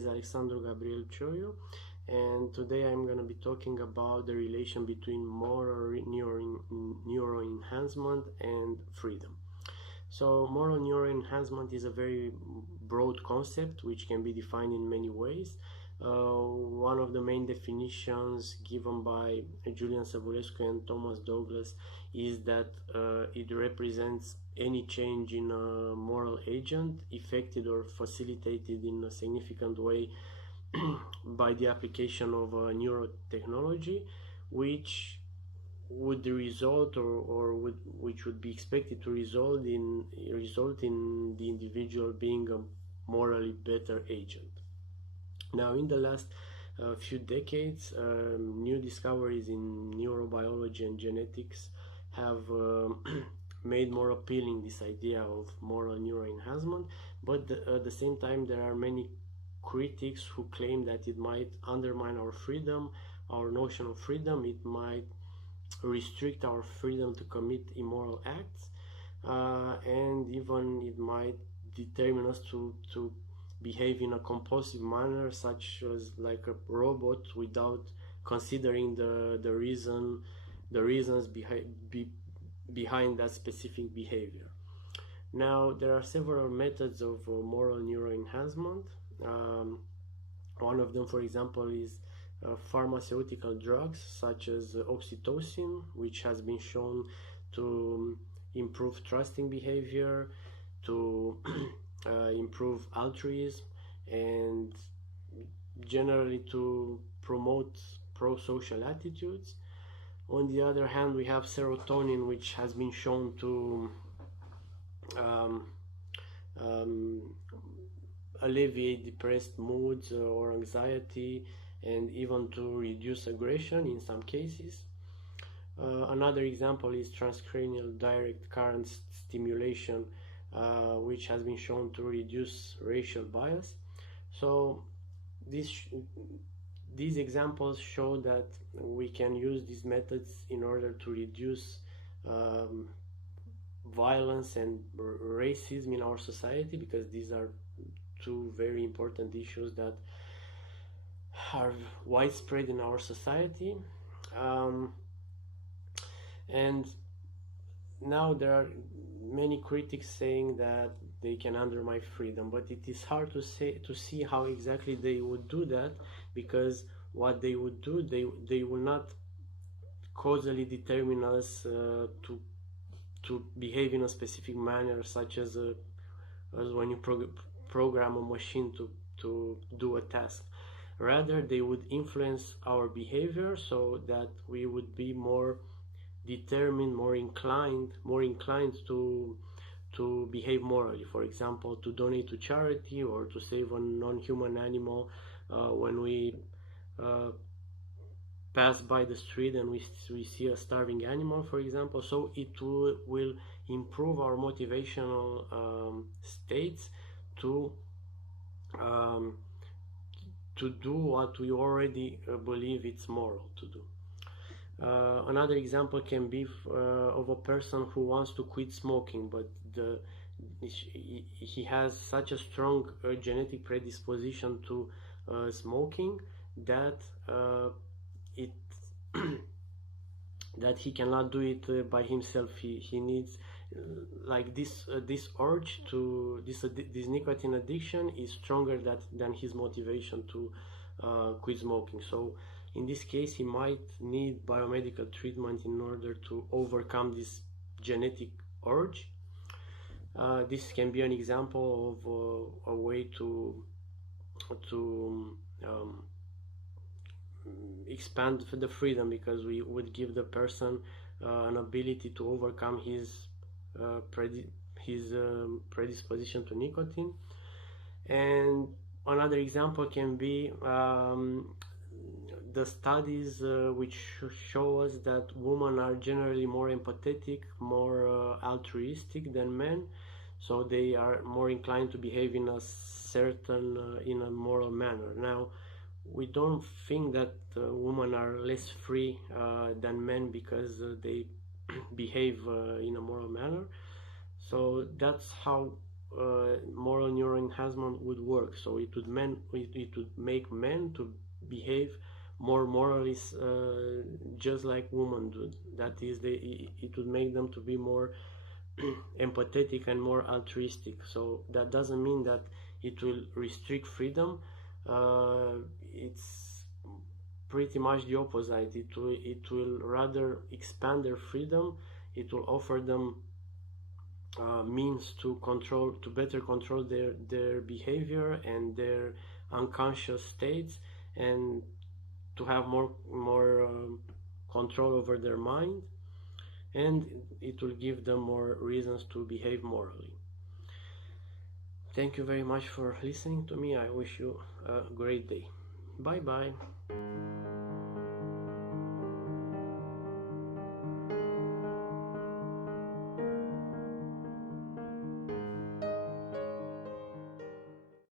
is Alexandru-Gabriel, and today I'm going to be talking about the relation between moral neuroenhancement and freedom. So moral neuroenhancement is a very broad concept which can be defined in many ways. One of the main definitions given by Julian Savulescu and Thomas Douglas is that it represents any change in a moral agent effected or facilitated in a significant way by the application of neurotechnology, which would result which would be expected to result in the individual being a morally better agent. Now, in the last few decades, new discoveries in neurobiology and genetics have made more appealing this idea of moral neuroenhancement, but at the same time there are many critics who claim that it might undermine our freedom, our notion of freedom. It might restrict our freedom to commit immoral acts, and even it might determine us to behave in a compulsive manner, such as like a robot, without considering the reasons behind that specific behavior. Now, there are several methods of moral neuroenhancement. One of them, for example, is pharmaceutical drugs such as oxytocin, which has been shown to improve trusting behavior, to improve altruism, and generally to promote pro-social attitudes. On the other hand, we have serotonin, which has been shown to alleviate depressed moods or anxiety, and even to reduce aggression in some cases. Another example is transcranial direct current stimulation, which has been shown to reduce racial bias. So these examples show that we can use these methods in order to reduce violence and racism in our society, because these are two very important issues that are widespread in our society. And now there are many critics saying that they can undermine freedom, but it is hard to see how exactly they would do that, because what they would do, they will not causally determine us to behave in a specific manner, such as when you program a machine to do a task. Rather, they would influence our behavior so that we would be more determined, more inclined to behave morally. For example, to donate to charity or to save a non-human animal when we pass by the street and we see a starving animal, for example. So it will improve our motivational states to do what we already believe it's moral to do. Another example can be of a person who wants to quit smoking, but he has such a strong genetic predisposition to smoking that that he cannot do it by himself. He needs like this urge to this nicotine addiction is stronger than his motivation to quit smoking. So in this case, he might need biomedical treatment in order to overcome this genetic urge. This can be an example of a way to expand the freedom, because we would give the person an ability to overcome his predisposition to nicotine. And another example can be the studies which show us that women are generally more empathetic, more altruistic than men, so they are more inclined to behave in a in a moral manner. Now, we don't think that women are less free than men because they behave in a moral manner. So that's how moral neuroenhancement would work. So it would make men to behave more morally, just like women do. That is, it would make them to be more empathetic and more altruistic. So that doesn't mean that it will restrict freedom. It's pretty much the opposite. It will rather expand their freedom. It will offer them means to better control their behavior and their unconscious states, and to have more control over their mind, and it will give them more reasons to behave morally. Thank you very much for listening to me. I wish you a great day. Bye bye.